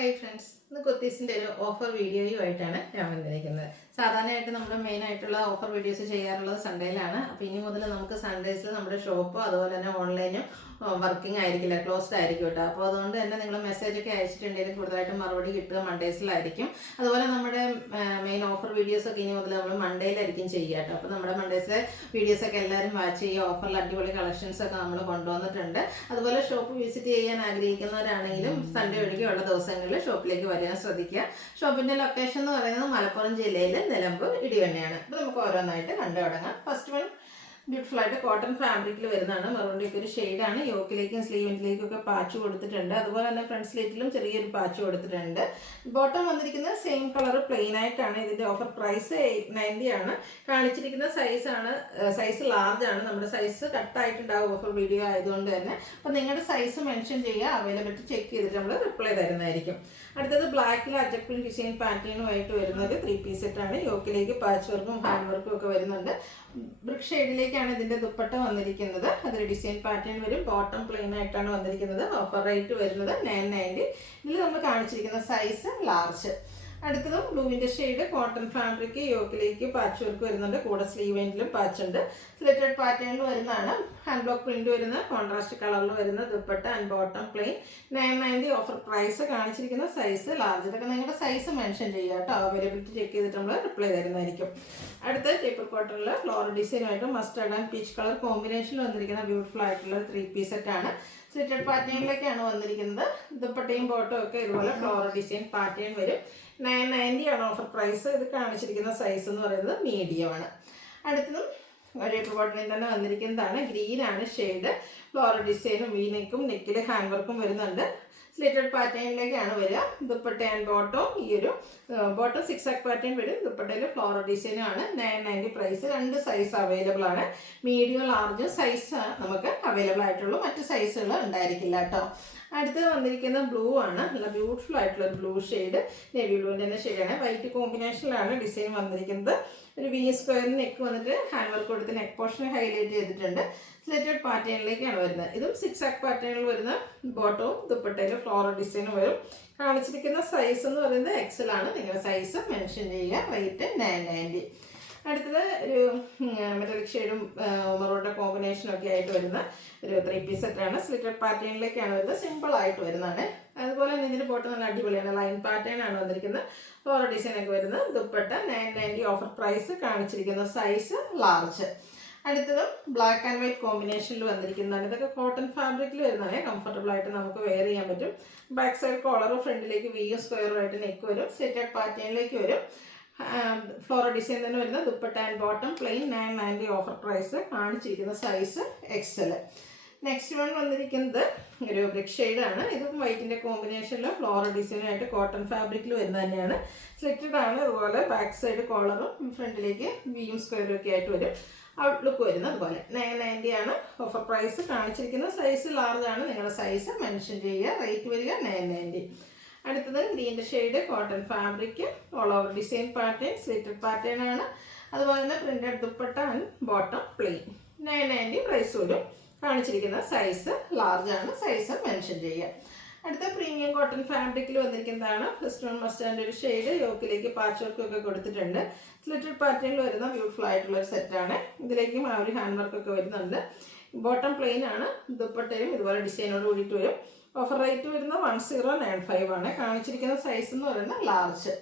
Hi friends, ഇന്ന് കുർത്തീസിൻ്റെ ഒരു offer വീഡിയോയുമായിട്ടാണ് ഞാൻ വന്നിരിക്കുന്നത്. സാധാരണയായിട്ട് നമ്മൾ മെയിനായിട്ടുള്ള ഓഫർ വീഡിയോസ് ചെയ്യാറുള്ളത് സൺഡേയിലാണ്. അപ്പോൾ ഇനി മുതൽ നമുക്ക് സൺഡേസിൽ നമ്മുടെ ഷോപ്പ് അതുപോലെ തന്നെ ഓൺലൈനും വർക്കിംഗ് ആയിരിക്കില്ല, ക്ലോസ്ഡ് ആയിരിക്കും കേട്ടോ. അപ്പോൾ അതുകൊണ്ട് തന്നെ നിങ്ങൾ മെസ്സേജൊക്കെ അയച്ചിട്ടുണ്ടെങ്കിൽ കൂടുതലായിട്ടും മറുപടി കിട്ടുക മൺഡേസിലായിരിക്കും. അതുപോലെ നമ്മുടെ മെയിൻ ഓഫർ വീഡിയോസൊക്കെ ഇനി മുതൽ നമ്മൾ മൺഡേയിലായിരിക്കും ചെയ്യുക കേട്ടോ. അപ്പോൾ നമ്മുടെ മൺഡേസിലെ വീഡിയോസൊക്കെ എല്ലാവരും വാച്ച് ചെയ്യുക. ഓഫറിൽ അടിപൊളി കളക്ഷൻസൊക്കെ നമ്മൾ കൊണ്ടുവന്നിട്ടുണ്ട്. അതുപോലെ ഷോപ്പ് വിസിറ്റ് ചെയ്യാൻ ആഗ്രഹിക്കുന്നവരാണെങ്കിലും സൺഡേ ഒഴികെയുള്ള ദിവസങ്ങളിൽ ഷോപ്പിലേക്ക് വരാൻ ശ്രദ്ധിക്കുക. ഷോപ്പിൻ്റെ ലൊക്കേഷൻ എന്ന് പറയുന്നത് മലപ്പുറം ജില്ലയിൽ നിലമ്പൂർ ഇടിവണ്ണയാണ്. അപ്പോൾ നമുക്ക് ഓരോന്നായിട്ട് കണ്ടു തുടങ്ങാം. ഫസ്റ്റ് വൺ ബ്യൂട്ടിഫുൾ ആയിട്ട് കോട്ടൺ ഫാബ്രിക്കിൽ വരുന്നതാണ്. മെറൂണിലേക്ക് ഒരു ഷെയ്ഡാണ്. യോക്കിലേക്കും സ്ലീവിലേക്കും ഒക്കെ പാച്ച് കൊടുത്തിട്ടുണ്ട്. അതുപോലെ തന്നെ ഫ്രണ്ട് സ്ലീറ്റിലും ചെറിയൊരു പാച്ച് കൊടുത്തിട്ടുണ്ട്. ബോട്ടം വന്നിരിക്കുന്നത് സെയിം കളർ പ്ലെയിൻ ആയിട്ടാണ്. ഇതിൻ്റെ ഓഫർ പ്രൈസ് 890 ആണ്. കാണിച്ചിരിക്കുന്ന സൈസ് ലാർജ് ആണ്. നമ്മുടെ സൈസ് കട്ടായിട്ടുണ്ടാവും ഓഫർ വീഡിയോ ആയതുകൊണ്ട് തന്നെ. അപ്പോൾ നിങ്ങളുടെ സൈസ് മെൻഷൻ ചെയ്യുക, അവൈലബിലിറ്റി ചെക്ക് ചെയ്തിട്ട് നമ്മൾ റിപ്ലൈ തരുന്നതായിരിക്കും. അടുത്തത് ബ്ലാക്കിൽ അജക് പ്രിന്റ് ഡിസൈൻ പാറ്റേണുമായിട്ട് വരുന്നത് 3 പീസ് സെറ്റാണ്. യോക്കിലേക്ക് പാച്ച് വർക്കും ഹാൻഡ് വർക്കും ഒക്കെ വരുന്നുണ്ട്. ബ്രിക്ക് ഷെയ്ഡിലേക്കാണ് ഇതിൻ്റെ ദുപ്പട്ട വന്നിരിക്കുന്നത്. അതൊരു ഡിസൈൻ പാറ്റേൺ വരും. ബോട്ടം പ്ലെയിൻ ആയിട്ടാണ് വന്നിരിക്കുന്നത്. ഓഫർ റേറ്റ് വരുന്നത് 990. ഇതിൽ നമ്മൾ കാണിച്ചിരിക്കുന്ന സൈസ് ലാർജ്. അടുത്തതും ബ്ലൂവിൻ്റെ ഷെയ്ഡ് കോട്ടൺ ഫാബ്രിക്, യോക്കിലേക്ക് പാച്ച് വർക്ക് വരുന്നുണ്ട്. കൂടെ സ്ലീവ് എൻഡിലും പാച്ച് ഉണ്ട്. സ്ലിറ്റഡ് പാറ്റേണിൽ വരുന്നതാണ്. ഹാൻഡ് ബ്ലോക്ക് പ്രിന്റ് വരുന്ന കോൺട്രാസ്റ്റ് കളറിൽ വരുന്ന dupatta and bottom plain 990. Offer price കാണിച്ചിരിക്കുന്ന സൈസ് ലാർജ്. ഇതൊക്കെ നിങ്ങളുടെ സൈസ് മെൻഷൻ ചെയ്യുക കേട്ടോ. അവൈലബിലിറ്റി ചെക്ക് ചെയ്തിട്ട് നമ്മൾ റിപ്ലൈ തരുന്നതായിരിക്കും. അടുത്ത ടേപ്പർ കോട്ടണിൽ ഫ്ലോറൽ ഡിസൈനുമായിട്ട് മസ്റ്റർഡ് ആൻഡ് പീച്ച് കളർ കോമ്പിനേഷനിൽ വന്നിരിക്കുന്ന ബ്യൂട്ടിഫുൾ ആയിട്ടുള്ള 3 പീസ് സെറ്റാണ്. സ്ലിറ്റഡ് പാറ്റേണിലേക്കാണ് വന്നിരിക്കുന്നത്. ദുപ്പട്ടയും ബോട്ടും ഒക്കെ ഇതുപോലെ ഫ്ലോറൽ ഡിസൈൻ പാറ്റേൺ വരും. 990 ആണ് ഓഫർ പ്രൈസ്. ഇത് കാണിച്ചിരിക്കുന്ന സൈസ് എന്ന് പറയുന്നത് മീഡിയം ആണ്. അടുത്തതും ടേപ്പർ കോട്ടണിൽ തന്നെ വന്നിരിക്കുന്നതാണ്. ഗ്രീനാണ് ഷെയ്ഡ്. ഫ്ലോറൽ ഡിസൈനും വീനെക്കും നെക്കിൽ ഹാൻഡ് വർക്കും വരുന്നുണ്ട്. സ്ലിറ്റഡ് പാറ്റേണിലേക്കാണ് വരിക. ദുപ്പട്ട ആൻഡ് ബോട്ടം ഈ ഒരു ബോട്ടം 6 ആക്ക് പാറ്റേൺ വരും. ദുപ്പട്ടയിൽ ഫ്ലോറൽ ഡിസൈനും ആണ്. 990 പ്രൈസ്. 2 സൈസ് അവൈലബിൾ ആണ്. മീഡിയം ലാർജും സൈസ് നമുക്ക് അവൈലബിൾ ആയിട്ടുള്ളൂ. മറ്റ് സൈസുകൾ ഉണ്ടായിരിക്കില്ല കേട്ടോ. അടുത്തത് വന്നിരിക്കുന്ന ബ്ലൂ ആണ്. നല്ല ബ്യൂട്ടിഫുൾ ആയിട്ടുള്ള ഒരു ബ്ലൂ ഷെയ്ഡ്. നേവി ബ്ലൂവിൻ്റെ തന്നെ ഷെയ്ഡാണ്. വൈറ്റ് കോമ്പിനേഷനിലാണ് ഡിസൈൻ വന്നിരിക്കുന്നത്. ഒരു വി സ്ക്വയറിന് നെക്ക് വന്നിട്ട് ഹാൻഡ് വർക്ക് കൊടുത്ത് നെക്ക് പോർഷൻ ഹൈലൈറ്റ് ചെയ്തിട്ടുണ്ട്. സ്ലിറ്റഡ് പാറ്റേണിലേക്കാണ് വരുന്നത്. ഇതും 6 ആക്ക് പാറ്റേണിൽ വരുന്ന ബോട്ടവും ദുപ്പട്ടയിൽ ഫ്ലോറൽ ഡിസൈനും വരും. കാണിച്ചിരിക്കുന്ന സൈസ് എന്ന് പറയുന്നത് എക്സൽ ആണ്. നിങ്ങളുടെ സൈസ് മെൻഷൻ ചെയ്യുക. റേറ്റ് 990. അടുത്തത് ഒരു മെറ്റാലിക് ഷെയ്ഡും മെറൂണിൻ്റെ കോമ്പിനേഷനും ഒക്കെ ആയിട്ട് വരുന്ന ഒരു 3 പീസ് സെറ്റാണ്. സ്ലിറ്റഡ് പാറ്റേണിലേക്കാണ് വരുന്നത്. സിമ്പിൾ ആയിട്ട് വരുന്നതാണ്. അതുപോലെ തന്നെ ഇതിൻ്റെ ബോട്ടം നല്ല അടിപൊളിയാണ്. ലൈൻ പാറ്റേൺ ആണ് വന്നിരിക്കുന്നത്. ഫ്ലോറൽ ഡിസൈൻ ഒക്കെ വരുന്നത്. ദുപ്പട്ട 990. ഓഫർ പ്രൈസ് കാണിച്ചിരിക്കുന്ന സൈസ് ലാർജ്. അടുത്തതും ബ്ലാക്ക് ആൻഡ് വൈറ്റ് കോമ്പിനേഷനിൽ വന്നിരിക്കുന്നതാണ്. ഇതൊക്കെ കോട്ടൺ ഫാബ്രിക്കിൽ വരുന്നതാണ്. കംഫർട്ടബിൾ ആയിട്ട് നമുക്ക് വെയർ ചെയ്യാൻ പറ്റും. ബാക്ക് സൈഡ് കോളറും ഫ്രണ്ടിലേക്ക് വിയും സ്ക്വയറും ആയിട്ട് നെക്ക് വരും. സ്ലിറ്റഡ് പാറ്റേണിലേക്ക് വരും. ഫ്ലോറൽ ഡിസൈൻ തന്നെ വരുന്ന dupatta and bottom plain 990. Offer price കാണിച്ചിരിക്കുന്ന സൈസ് എക്സൽ. നെക്സ്റ്റ് വൺ വന്നിരിക്കുന്നത് ഒരു ബ്രിക്ക് ഷെയ്ഡാണ്. ഇതും വൈറ്റിൻ്റെ കോമ്പിനേഷനിൽ ഫ്ലോറൽ ഡിസൈനായിട്ട് കോട്ടൺ ഫാബ്രിക്കിൽ വരുന്നത് തന്നെയാണ്. സ്ലിറ്റഡ് ആണ്. അതുപോലെ ബാക്ക് സൈഡ് കോളറും ഫ്രണ്ടിലേക്ക് വിയും സ്ക്വയറും ഒക്കെ ആയിട്ട് വരും. ഔട്ട്ലുക്ക് വരുന്നത് അതുപോലെ 990 ആണ്. ഓഫർ പ്രൈസ് കാണിച്ചിരിക്കുന്ന സൈസ് ലാർജ് ആണ്. നിങ്ങളുടെ സൈസ് മെൻഷൻ ചെയ്യുക. റേറ്റ് വരിക 990. അടുത്തത് ഗ്രീൻ്റെ shade cotton fabric all over design pattern slitted pattern ആണ്. അതുപോലെ തന്നെ printed dupatta and bottom plain 990 price വരും. കാണിച്ചിരിക്കുന്ന സൈസ് ലാർജ് ആണ്. സൈസ് മെൻഷൻ ചെയ്യുക. അടുത്ത പ്രീമിയം കോട്ടൺ ഫാബ്രിക്കിൽ വന്നിരിക്കുന്നതാണ്. ഫസ്റ്റ് വൺ മസ്റ്റാൻഡ് ഒരു ഷെയ്ഡ്. യോക്കിലേക്ക് പാച്ച് വർക്ക് ഒക്കെ കൊടുത്തിട്ടുണ്ട്. സ്ലിറ്റഡ് പാറ്റേണിൽ വരുന്ന ബ്യൂട്ടിഫുൾ ആയിട്ടുള്ള ഒരു സെറ്റാണ്. ഇതിലേക്കും ആ ഒരു ഹാൻഡ് വർക്ക് ഒക്കെ വരുന്നുണ്ട്. ബോട്ടം പ്ലെയിൻ ആണ്. ദുപ്പട്ടയും ഇതുപോലെ ഡിസൈനോട് കൂടിയിട്ട് വരും. ഓഫർ റേറ്റ് വരുന്ന 1095 ആണ്. കാണിച്ചിരിക്കുന്ന സൈസ് എന്ന് പറയുന്നത് ലാർജ്.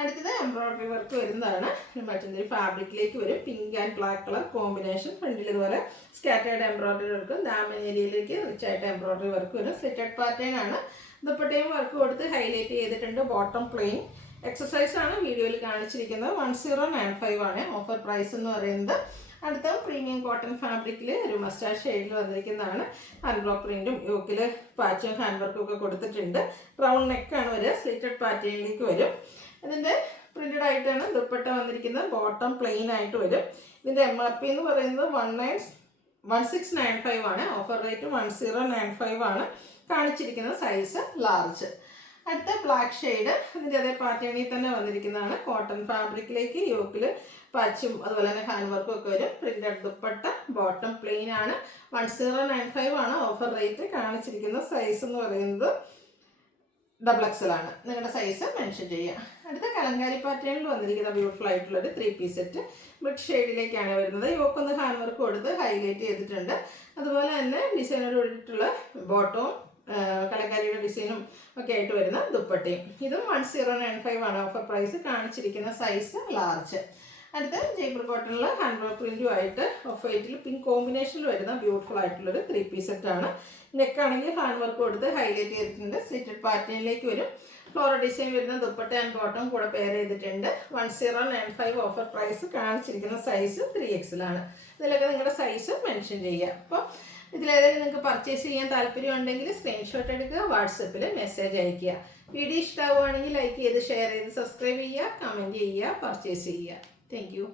അടുത്തത് എംബ്രോയ്ഡറി വർക്ക് വരുന്നതാണ്. മറ്റൊരു ഫാബ്രിക്കിലേക്ക് വരും. Pink and black colour combination. ഫ്രണ്ടിൽ ഇതുപോലെ സ്കാറ്റേർഡ് എംബ്രോയ്ഡറി വർക്കും ദാമൻ ഏരിയയിലേക്ക് റിച്ച് ആയിട്ട് എംബ്രോയ്ഡറി വർക്ക് വരും. സ്ലിറ്റഡ് പാറ്റേൺ ആണ്. ദുപ്പട്ടയും വർക്ക് കൊടുത്ത് ഹൈലൈറ്റ് ചെയ്തിട്ടുണ്ട്. Bottom plain. എക്സസൈസ് ആണ് വീഡിയോയിൽ കാണിച്ചിരിക്കുന്നത്. 1095 ആണ് ഓഫർ പ്രൈസ് എന്ന് പറയുന്നത്. അടുത്ത പ്രീമിയം കോട്ടൺ ഫാബ്രിക്കിൽ ഒരു മസ്റ്റാർഡ് ഷെയ്ഡിൽ വന്നിരിക്കുന്നതാണ്. ഹാൻഡ് ബ്ലോക്ക് പ്രിന്റും യോക്കിൽ പാച്ചും ഹാൻഡ് വർക്കും ഒക്കെ കൊടുത്തിട്ടുണ്ട്. റൗണ്ട് നെക്കാണ് വരിക. സ്ലിറ്റഡ് പാറ്റേണിലേക്ക് വരും. ഇതിൻ്റെ പ്രിന്റഡ് ആയിട്ടാണ് ദുപ്പട്ട വന്നിരിക്കുന്നത്. ബോട്ടം പ്ലെയിൻ ആയിട്ട് വരും. ഇതിൻ്റെ MRP എന്ന് പറയുന്നത് 1695 ആണ്. ഓഫർ റേറ്റ് 1095 ആണ്. കാണിച്ചിരിക്കുന്ന സൈസ് ലാർജ്. അടുത്ത ബ്ലാക്ക് ഷെയ്ഡ്. ഇതിൻ്റെ അതേ പാറ്റേണിൽ തന്നെ വന്നിരിക്കുന്നതാണ്. കോട്ടൺ ഫാബ്രിക്കിലേക്ക് യോക്കിൽ പാച്ചും അതുപോലെ തന്നെ ഹാൻഡ് വർക്കും ഒക്കെ വരും. പ്രിന്റഡ് ദുപ്പട്ട ബോട്ടം പ്ലെയിൻ ആണ്. 1095 ആണ് ഓഫർ റേറ്റ്. കാണിച്ചിരിക്കുന്ന സൈസ് എന്ന് പറയുന്നത് ഡബിൾ എക്സൽ ആണ്. നിങ്ങളുടെ സൈസ് മെൻഷൻ ചെയ്യുക. അടുത്ത കലങ്കാരി പാറ്റേണിൽ വന്നിരിക്കുന്ന ബ്യൂട്ടിഫുൾ ആയിട്ടുള്ളൊരു 3 പീസ് സെറ്റ് ബ്രിക് ഷെയ്ഡിലേക്കാണ് വരുന്നത്. യോക്കൊന്ന് ഹാൻഡ് വർക്ക് കൊടുത്ത് ഹൈലൈറ്റ് ചെയ്തിട്ടുണ്ട്. അതുപോലെ തന്നെ ഡിസൈനോട് കൂടിയിട്ടുള്ള ബോട്ടവും കലങ്കാരിയുടെ ഡിസൈനും ഒക്കെ ആയിട്ട് വരുന്ന ദുപ്പട്ടയും. ഇതും 1095 ആണ് ഓഫർ പ്രൈസ്. കാണിച്ചിരിക്കുന്ന സൈസ് ലാർജ്. അടുത്ത ജയ്പൂർ കോട്ടണിൽ ഹാൻഡ് വർക്ക് പ്രിന്റുമായിട്ട് ഓഫ് വൈറ്റിൽ പിങ്ക് കോമ്പിനേഷനിൽ വരുന്ന ബ്യൂട്ടിഫുൾ ആയിട്ടുള്ളൊരു 3 പീസ് സെറ്റാണ്. നെക്കാണെങ്കിൽ ഹാൻഡ് വർക്ക് കൊടുത്ത് ഹൈലൈറ്റ് ചെയ്തിട്ടുണ്ട്. സ്ലിറ്റഡ് പാറ്റേണിലേക്ക് വരും. ഫ്ലോറൽ ഡിസൈൻ വരുന്ന ദുപ്പട്ട ആൻഡ് ബോട്ടം കൂടെ പെയർ ചെയ്തിട്ടുണ്ട്. 1095 ഓഫർ പ്രൈസ്. കാണിച്ചിരിക്കുന്ന സൈസ് 3XL ആണ്. ഇതിലൊക്കെ നിങ്ങളുടെ സൈസ് മെൻഷൻ ചെയ്യുക. അപ്പോൾ ഇതിലേതെങ്കിലും നിങ്ങൾക്ക് പർച്ചേസ് ചെയ്യാൻ താല്പര്യം ഉണ്ടെങ്കിൽ സ്ക്രീൻഷോട്ട് എടുക്കുക, വാട്സപ്പിൽ മെസ്സേജ് അയയ്ക്കുക. വീഡിയോ ഇഷ്ടമാവുകയാണെങ്കിൽ ലൈക്ക് ചെയ്ത് ഷെയർ ചെയ്ത് സബ്സ്ക്രൈബ് ചെയ്യുക, കമൻറ്റ് ചെയ്യുക, പർച്ചേസ് ചെയ്യുക. Thank you.